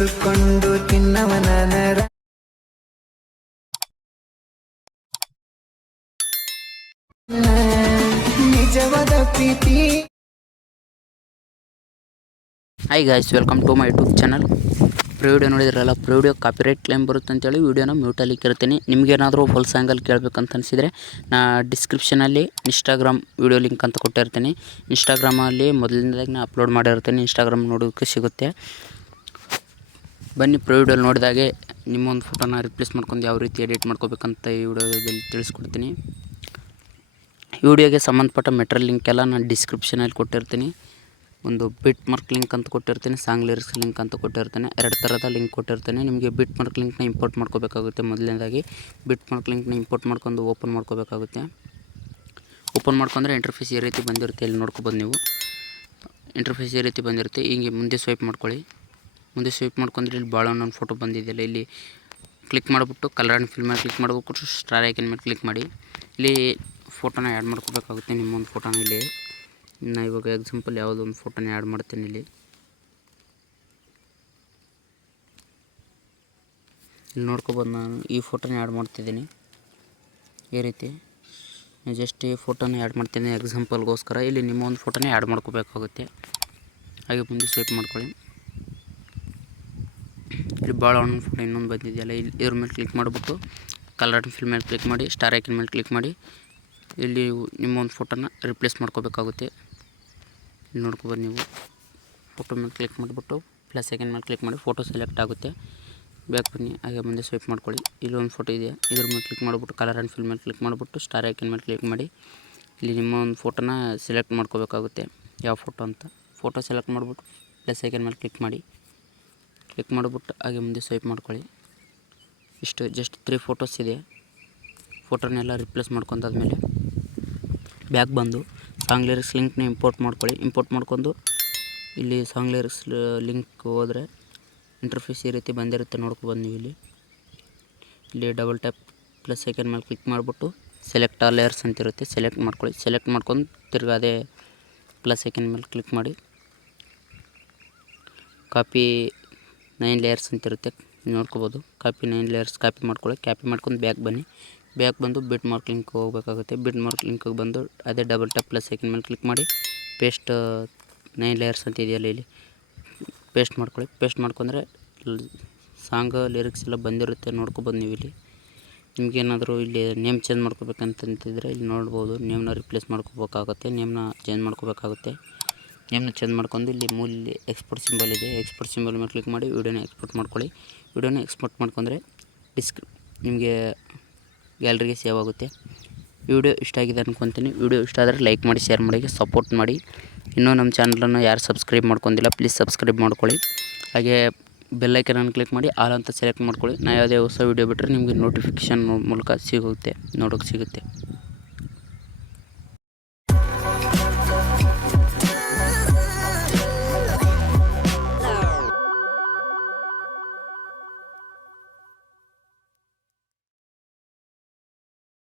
ಹುಡುಕೊಂಡು ತಿನ್ನವನ ನಿಜವಾದ ಪ್ರೀತಿ. Hi guys, welcome to my YouTube channel. Video ನೋಡಿದ್ರಲ್ಲ, ವಿಡಿಯೋ ಕಾಪಿರೈಟ್ ಕ್ಲೇಮ್ ಬರುತ್ತೆ ಅಂತೇಳಿ ವಿಡಿಯೋನ ಮ್ಯೂಟಲ್ಲಿ ಇರ್ತೀನಿ. ನಿಮಗೇನಾದರೂ ಫುಲ್ ಸಾಂಗಲ್ಲಿ ಕೇಳಬೇಕಂತ ಅನಿಸಿದರೆ ನಾ ಡಿಸ್ಕ್ರಿಪ್ಷನಲ್ಲಿ ಇನ್ಸ್ಟಾಗ್ರಾಮ್ ವಿಡಿಯೋ ಲಿಂಕ್ ಅಂತ ಕೊಟ್ಟಿರ್ತೀನಿ. ಇನ್ಸ್ಟಾಗ್ರಾಮಲ್ಲಿ ಮೊದಲಿನದಾಗಿ ನಾನು ಅಪ್ಲೋಡ್ ಮಾಡಿರ್ತೀನಿ. ಇನ್ಸ್ಟಾಗ್ರಾಮ್ ನೋಡೋಕ್ಕೆ ಸಿಗುತ್ತೆ. ಬನ್ನಿ, ವಿಡಿಯೋ ನೋಡಿದಾಗೆ ನಿಮ್ಮೊಂದು ಫೋಟೋನ ರಿಪ್ಲೇಸ್ ಮಾಡ್ಕೊಂಡು ಯಾವ ರೀತಿ ಎಡಿಟ್ ಮಾಡ್ಕೋಬೇಕಂತ ಈ ವಿಡಿಯೋದಲ್ಲಿ ತಿಳಿಸ್ಕೊಡ್ತೀನಿ. ಈ ವಿಡಿಯೋಗೆ ಸಂಬಂಧಪಟ್ಟ ಮೆಟೀರಿಯಲ್ ಲಿಂಕ್ ಎಲ್ಲ ನಾನು ಡಿಸ್ಕ್ರಿಪ್ಷನಲ್ಲಿ ಕೊಟ್ಟಿರ್ತೀನಿ. ಒಂದು ಬಿಟ್ ಮಾರ್ಕ್ ಲಿಂಕ್ ಅಂತ ಕೊಟ್ಟಿರ್ತೀನಿ, ಸಾಂಗ್ ಲಿರಿಕ್ಸ್ ಲಿಂಕ್ ಅಂತ ಕೊಟ್ಟಿರ್ತೀನಿ. ಎರಡು ಥರದ ಲಿಂಕ್ ಕೊಟ್ಟಿರ್ತೀನಿ. ನಿಮಗೆ ಬಿಟ್ ಮಾರ್ಕ್ ಲಿಂಕ್ನ ಇಂಪೋರ್ಟ್ ಮಾಡ್ಕೋಬೇಕಾಗುತ್ತೆ. ಮೊದಲನೇದಾಗಿ ಬಿಟ್ ಮಾರ್ಕ್ ಲಿಂಕ್ನ ಇಂಪೋರ್ಟ್ ಮಾಡ್ಕೊಂಡು ಓಪನ್ ಮಾಡ್ಕೋಬೇಕಾಗುತ್ತೆ. ಓಪನ್ ಮಾಡ್ಕೊಂಡ್ರೆ ಇಂಟರ್ಫೇಸ್ ಈ ರೀತಿ ಬಂದಿರುತ್ತೆ. ಇಲ್ಲಿ ನೋಡ್ಕೊಬೋದು ನೀವು. ಇಂಟರ್ಫೇಸ್ ಈ ರೀತಿ ಬಂದಿರುತ್ತೆ. ಹೀಗೆ ಮುಂದೆ ಸ್ವೈಪ್ ಮಾಡ್ಕೊಳ್ಳಿ. ಮುಂದೆ ಸ್ವೈಪ್ ಮಾಡ್ಕೊಂಡ್ರೆ ಇಲ್ಲಿ ಭಾಳ ಒಂದು ಫೋಟೋ ಬಂದಿದೆಯಲ್ಲ, ಇಲ್ಲಿ ಕ್ಲಿಕ್ ಮಾಡಿಬಿಟ್ಟು ಕಲರ್ ಆ್ಯಂಡ್ ಫಿಲ್ ಮೇಲೆ ಕ್ಲಿಕ್ ಮಾಡಬೇಕು. ಸ್ಟಾರ್ ಐಕನ್ ಮೇಲೆ ಕ್ಲಿಕ್ ಮಾಡಿ ಇಲ್ಲಿ ಫೋಟೋನ ಆ್ಯಡ್ ಮಾಡ್ಕೋಬೇಕಾಗುತ್ತೆ. ನಿಮ್ಮೊಂದು ಫೋಟೋನ ಇಲ್ಲಿ ನಾನು ಇವಾಗ ಎಕ್ಸಾಂಪಲ್ ಯಾವುದೋ ಒಂದು ಫೋಟೋನ ಆ್ಯಡ್ ಮಾಡ್ತೀನಿ. ಇಲ್ಲಿ ನೋಡ್ಕೊಬೋದು. ನಾನು ಈ ಫೋಟೋನ ಆ್ಯಡ್ ಮಾಡ್ತಿದ್ದೀನಿ. ಈ ರೀತಿ ಜಸ್ಟ್ ಈ ಫೋಟೋನ ಆ್ಯಡ್ ಮಾಡ್ತೀನಿ ಎಕ್ಸಾಂಪಲ್ಗೋಸ್ಕರ. ಇಲ್ಲಿ ನಿಮ್ಮ ಒಂದು ಫೋಟೋನ ಆ್ಯಡ್ ಮಾಡ್ಕೋಬೇಕಾಗುತ್ತೆ. ಹಾಗೆ ಮುಂದೆ ಸ್ವೈಪ್ ಮಾಡ್ಕೊಳ್ಳಿ. ಇಲ್ಲಿ ಭಾಳ ಒಂದು ಫೋಟೋ ಇನ್ನೊಂದು ಬಂದಿದೆಯಲ್ಲ, ಇಲ್ಲಿ ಇದ್ರ ಮೇಲೆ ಕ್ಲಿಕ್ ಮಾಡಿಬಿಟ್ಟು ಕಲರ್ ಆ್ಯಂಡ್ ಫಿಲ್ ಮೇಲೆ ಕ್ಲಿಕ್ ಮಾಡಿ, ಸ್ಟಾರ್ ಐಕನ್ ಮೇಲೆ ಕ್ಲಿಕ್ ಮಾಡಿ ಇಲ್ಲಿ ನಿಮ್ಮ ಒಂದು ಫೋಟೋನ ರಿಪ್ಲೇಸ್ ಮಾಡ್ಕೋಬೇಕಾಗುತ್ತೆ. ಇಲ್ಲಿ ನೋಡ್ಕೊಬೋದು ನೀವು. ಫೋಟೋ ಮೇಲೆ ಕ್ಲಿಕ್ ಮಾಡಿಬಿಟ್ಟು ಪ್ಲಸ್ ಐಕನ್ ಮೇಲೆ ಕ್ಲಿಕ್ ಮಾಡಿ ಫೋಟೋ ಸೆಲೆಕ್ಟ್ ಆಗುತ್ತೆ. ಬ್ಯಾಕ್ ಬನ್ನಿ. ಹಾಗೆ ಮುಂದೆ ಸ್ವೈಪ್ ಮಾಡ್ಕೊಳ್ಳಿ. ಇಲ್ಲಿ ಒಂದು ಫೋಟೋ ಇದೆ, ಇದ್ರ ಮೇಲೆ ಕ್ಲಿಕ್ ಮಾಡಿಬಿಟ್ಟು ಕಲರ್ ಆ್ಯಂಡ್ ಫಿಲ್ ಮೇಲೆ ಕ್ಲಿಕ್ ಮಾಡಿಬಿಟ್ಟು ಸ್ಟಾರ್ ಐಕನ್ ಮೇಲೆ ಕ್ಲಿಕ್ ಮಾಡಿ ಇಲ್ಲಿ ನಿಮ್ಮ ಒಂದು ಫೋಟೋನ ಸೆಲೆಕ್ಟ್ ಮಾಡ್ಕೋಬೇಕಾಗುತ್ತೆ. ಯಾವ ಫೋಟೋ ಅಂತ ಫೋಟೋ ಸೆಲೆಕ್ಟ್ ಮಾಡಿಬಿಟ್ಟು ಪ್ಲಸ್ ಐಕನ್ ಮೇಲೆ ಕ್ಲಿಕ್ ಮಾಡಿ. ಕ್ಲಿಕ್ ಮಾಡಿಬಿಟ್ಟು ಹಾಗೆ ಮುಂದೆ ಸ್ವೈಪ್ ಮಾಡ್ಕೊಳ್ಳಿ. ಇಷ್ಟು ಜಸ್ಟ್ 3 ಫೋಟೋಸ್ ಇದೆ. ಫೋಟೋನೆಲ್ಲ ರಿಪ್ಲೇಸ್ ಮಾಡ್ಕೊಂಡಾದ್ಮೇಲೆ ಬ್ಯಾಕ್ ಬಂದು ಸಾಂಗ್ ಲಿರಿಕ್ಸ್ ಲಿಂಕ್ನ ಇಂಪೋರ್ಟ್ ಮಾಡ್ಕೊಳ್ಳಿ. ಇಂಪೋರ್ಟ್ ಮಾಡ್ಕೊಂಡು ಇಲ್ಲಿ ಸಾಂಗ್ ಲಿರಿಕ್ಸ್ ಲಿಂಕ್ ಹೋದರೆ ಇಂಟರ್ಫೇಸ್ ಈ ರೀತಿ ಬಂದಿರುತ್ತೆ. ನೋಡ್ಕೊಬೋದು ನೀವು. ಇಲ್ಲಿ ಡಬಲ್ ಟ್ಯಾಪ್ ಪ್ಲಸ್ ಐಕನ್ ಮೇಲೆ ಕ್ಲಿಕ್ ಮಾಡಿಬಿಟ್ಟು ಸೆಲೆಕ್ಟ್ ಆಲ್ ಲೇಯರ್ಸ್ ಅಂತಿರುತ್ತೆ, ಸೆಲೆಕ್ಟ್ ಮಾಡ್ಕೊಳ್ಳಿ. ಸೆಲೆಕ್ಟ್ ಮಾಡ್ಕೊಂಡು ತಿರ್ಗಿ ಅದೇ ಪ್ಲಸ್ ಐಕನ್ ಮೇಲೆ ಕ್ಲಿಕ್ ಮಾಡಿ ಕಾಪಿ 9 ಲೇಯರ್ಸ್ ಅಂತಿರುತ್ತೆ. ನೋಡ್ಕೊಬೋದು. ಕಾಪಿ 9 ಲೇಯರ್ಸ್ ಕಾಪಿ ಮಾಡ್ಕೊಳ್ಳಿ. ಕಾಪಿ ಮಾಡ್ಕೊಂಡು ಬ್ಯಾಕ್ ಬನ್ನಿ. ಬ್ಯಾಕ್ ಬಂದು ಬಿಟ್ ಮಾರ್ಕ್ ಲಿಂಕ್ ಹೋಗಬೇಕಾಗುತ್ತೆ. ಬಿಟ್ ಮಾರ್ಕ್ ಲಿಂಕಿಗೆ ಬಂದು ಅದೇ ಡಬಲ್ ಟ್ಯಾಪ್ ಪ್ಲಸ್ ಐಕನ್ ಮೇಲೆ ಕ್ಲಿಕ್ ಮಾಡಿ ಪೇಸ್ಟ್ 9 ಲೇಯರ್ಸ್ ಅಂತ ಇದೆಯಲ್ಲ, ಇಲ್ಲಿ ಪೇಸ್ಟ್ ಮಾಡ್ಕೊಳ್ಳಿ. ಪೇಸ್ಟ್ ಮಾಡ್ಕೊಂಡ್ರೆ ಸಾಂಗ್ ಲಿರಿಕ್ಸ್ ಎಲ್ಲ ಬಂದಿರುತ್ತೆ. ನೋಡ್ಕೊಬೋದು ನೀವು. ಇಲ್ಲಿ ನಿಮಗೇನಾದರೂ ಇಲ್ಲಿ ನೇಮ್ ಚೇಂಜ್ ಮಾಡ್ಕೋಬೇಕಂತಿದ್ರೆ ಇಲ್ಲಿ ನೋಡ್ಬೋದು. ನೇಮ್ನ ರಿಪ್ಲೇಸ್ ಮಾಡ್ಕೋಬೇಕಾಗುತ್ತೆ. ನೇಮ್ನ ಚೇಂಜ್ ಮಾಡ್ಕೋಬೇಕಾಗುತ್ತೆ. ನೇಮ್ನ ಚೇಂಜ್ ಮಾಡ್ಕೊಂಡು ಇಲ್ಲಿ ಮೂಲೆ ಎಕ್ಸ್ಪೋರ್ಟ್ ಸಿಂಬಲ್ ಇದೆ, ಎಕ್ಸ್ಪೋರ್ಟ್ ಸಿಂಬಲ್ ಮೇಲೆ ಕ್ಲಿಕ್ ಮಾಡಿ ವಿಡಿಯೋನ ಎಕ್ಸ್ಪೋರ್ಟ್ ಮಾಡ್ಕೊಳ್ಳಿ. ವಿಡಿಯೋನ ಎಕ್ಸ್ಪೋರ್ಟ್ ಮಾಡ್ಕೊಂಡ್ರೆ ನಿಮಗೆ ಗ್ಯಾಲರಿಗೆ ಸೇವ್ ಆಗುತ್ತೆ. ವಿಡಿಯೋ ಇಷ್ಟ ಆಗಿದೆ ಅನ್ಕೊತೀನಿ. ವಿಡಿಯೋ ಇಷ್ಟ ಆದರೆ ಲೈಕ್ ಮಾಡಿ, ಶೇರ್ ಮಾಡಿ, ಸಪೋರ್ಟ್ ಮಾಡಿ. ಇನ್ನೂ ನಮ್ಮ ಚಾನಲನ್ನು ಯಾರು ಸಬ್ಸ್ಕ್ರೈಬ್ ಮಾಡ್ಕೊಂಡಿಲ್ಲ ಪ್ಲೀಸ್ ಸಬ್ಸ್ಕ್ರೈಬ್ ಮಾಡ್ಕೊಳ್ಳಿ. ಹಾಗೆ ಬೆಲ್ ಐಕನನ್ನು ಕ್ಲಿಕ್ ಮಾಡಿ ಆಲ್ ಅಂತ ಸೆಲೆಕ್ಟ್ ಮಾಡ್ಕೊಳ್ಳಿ. ನಾನು ಯಾವುದೇ ಹೊಸ ವಿಡಿಯೋ ಬಿಟ್ಟರೆ ನಿಮಗೆ ನೋಟಿಫಿಕೇಷನ್ ಮೂಲಕ ನೋಡೋಕ್ಕೆ ಸಿಗುತ್ತೆ.